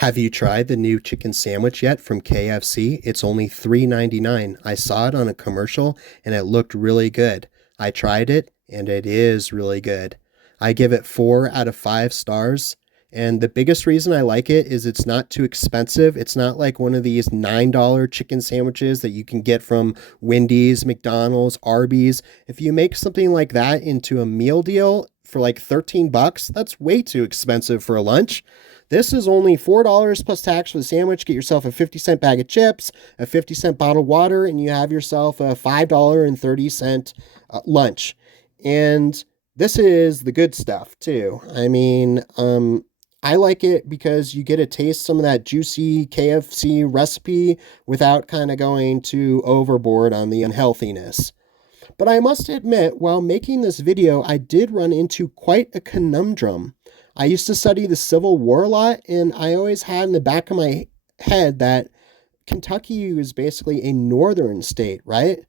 Have you tried the new chicken sandwich yet from KFC? It's only $3.99. I saw it on a commercial and it looked really good. I tried it and it is really good. I give it 4 out of 5 stars. And the biggest reason I like it is it's not too expensive. It's not like one of these $9 chicken sandwiches that you can get from Wendy's, McDonald's, Arby's. If you make something like that into a meal deal for like 13 bucks, that's way too expensive for a lunch. This is only $4 plus tax for the sandwich. Get yourself a 50-cent bag of chips, a 50-cent bottle of water, and you have yourself a $5.30 lunch. And this is the good stuff too. I like it because you get to taste some of that juicy KFC recipe without kind of going too overboard on the unhealthiness. But I must admit, while making this video, I did run into quite a conundrum. I used to study the Civil War a lot, and I always had in the back of my head that Kentucky was basically a northern state, right?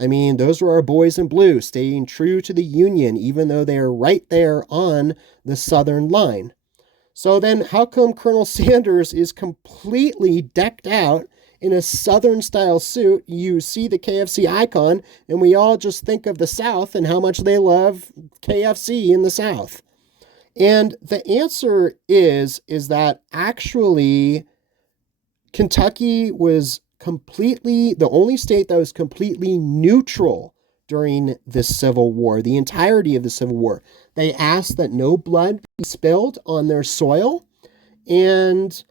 I mean, those were our boys in blue, staying true to the Union, even though they are right there on the southern line. So then how come Colonel Sanders is completely decked out in a southern style suit? You see the KFC icon and we all just think of the South and how much they love KFC in the South. And the answer is that actually Kentucky was completely the only state that was completely neutral during the Civil War, the entirety of the Civil War. They asked that no blood be spilled on their soil. And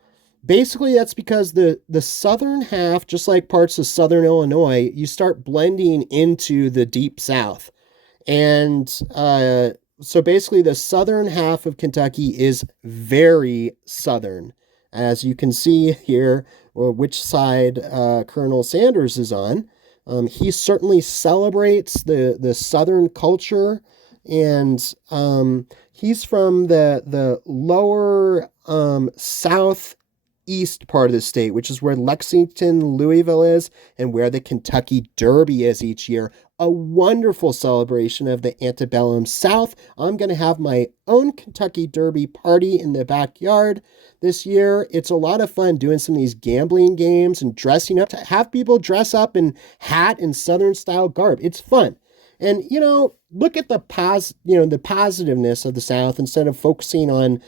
basically that's because the southern half, just like parts of southern Illinois, you start blending into the deep South. And so basically the southern half of Kentucky is very southern. As you can see here, which side Colonel Sanders is on. He certainly celebrates the Southern culture, and he's from the lower southeast part of the state, which is where Lexington, Louisville is, and where the Kentucky Derby is each year. A wonderful celebration of the Antebellum South. I'm going to have my own Kentucky Derby party in the backyard this year. It's a lot of fun doing some of these gambling games and dressing up, to have people dress up in hat and Southern style garb. It's fun. And, look at the positiveness of the South instead of focusing on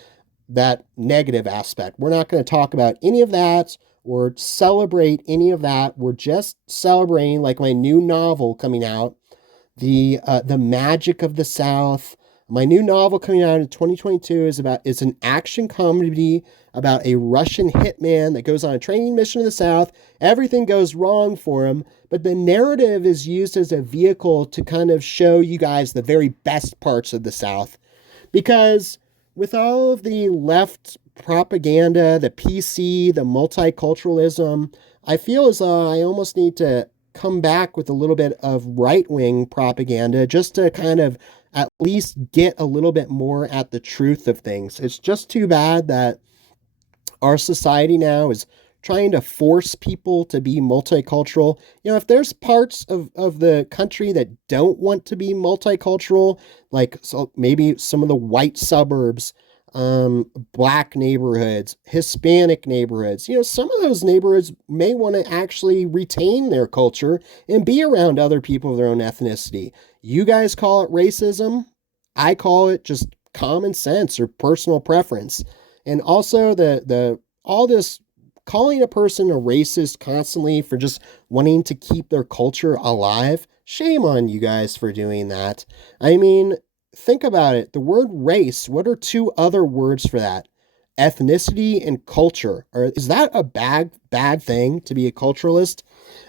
that negative aspect. We're not going to talk about any of that or celebrate any of that. We're just celebrating, like my new novel coming out, the magic of the South. My new novel coming out in 2022 is an action comedy about a Russian hitman that goes on a training mission to the South. Everything goes wrong for him, but the narrative is used as a vehicle to kind of show you guys the very best parts of the South. Because with all of the left propaganda, the PC, the multiculturalism, I feel as though I almost need to come back with a little bit of right-wing propaganda just to kind of at least get a little bit more at the truth of things. It's just too bad that our society now is trying to force people to be multicultural. If there's parts of the country that don't want to be multicultural, like so maybe some of the white suburbs, black neighborhoods, Hispanic neighborhoods, some of those neighborhoods may want to actually retain their culture and be around other people of their own ethnicity. You guys call it racism. I call it just common sense or personal preference. And also all this calling a person a racist constantly for just wanting to keep their culture alive. Shame on you guys for doing that. I mean, think about it. The word race, what are two other words for that? Ethnicity and culture. Or is that a bad thing to be a culturalist?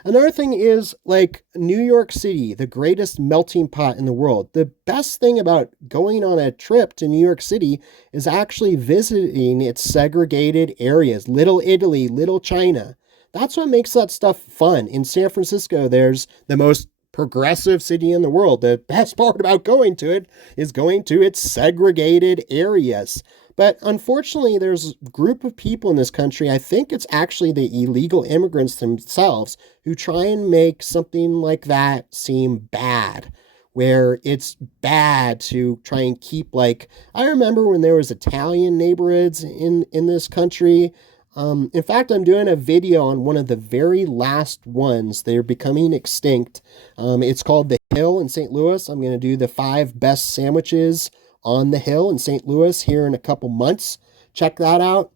Another thing is like New York City, the greatest melting pot in the world. The best thing about going on a trip to New York City is actually visiting its segregated areas. Little Italy, Little China. That's what makes that stuff fun. In San Francisco, there's the most progressive city in the world. The best part about going to it is going to its segregated areas. But unfortunately, there's a group of people in this country, I think it's actually the illegal immigrants themselves, who try and make something like that seem bad, where it's bad to try and keep, like, I remember when there was Italian neighborhoods in this country. In fact, I'm doing a video on one of the very last ones. They're becoming extinct. It's called The Hill in St. Louis. I'm going to do the 5 best sandwiches on the Hill in St. Louis here in a couple months. Check that out.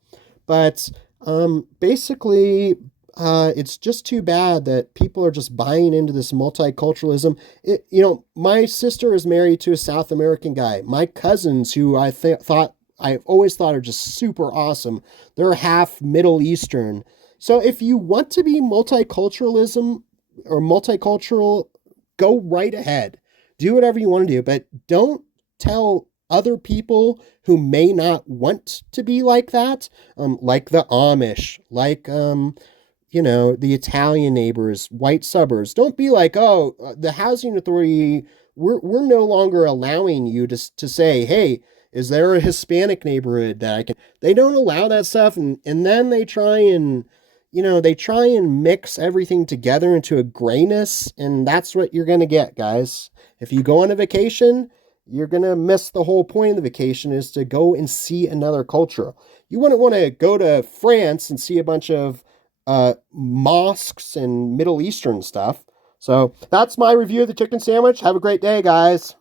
But basically, it's just too bad that people are just buying into this multiculturalism. My sister is married to a South American guy. My cousins, who I've always thought are just super awesome, they're half Middle Eastern. So if you want to be multiculturalism or multicultural, go right ahead. Do whatever you want to do, but don't tell other people who may not want to be like that, like the Amish, like the Italian neighbors, white suburbs. Don't be like, oh, the housing authority, we're no longer allowing you to say, hey, is there a Hispanic neighborhood that I can? They don't allow that stuff, and then they try and mix everything together into a grayness, and that's what you're gonna get, guys. If you go on a vacation, you're gonna miss the whole point of the vacation is to go and see another culture. You wouldn't want to go to France and see a bunch of mosques and Middle Eastern stuff. So that's my review of the chicken sandwich. Have a great day, guys.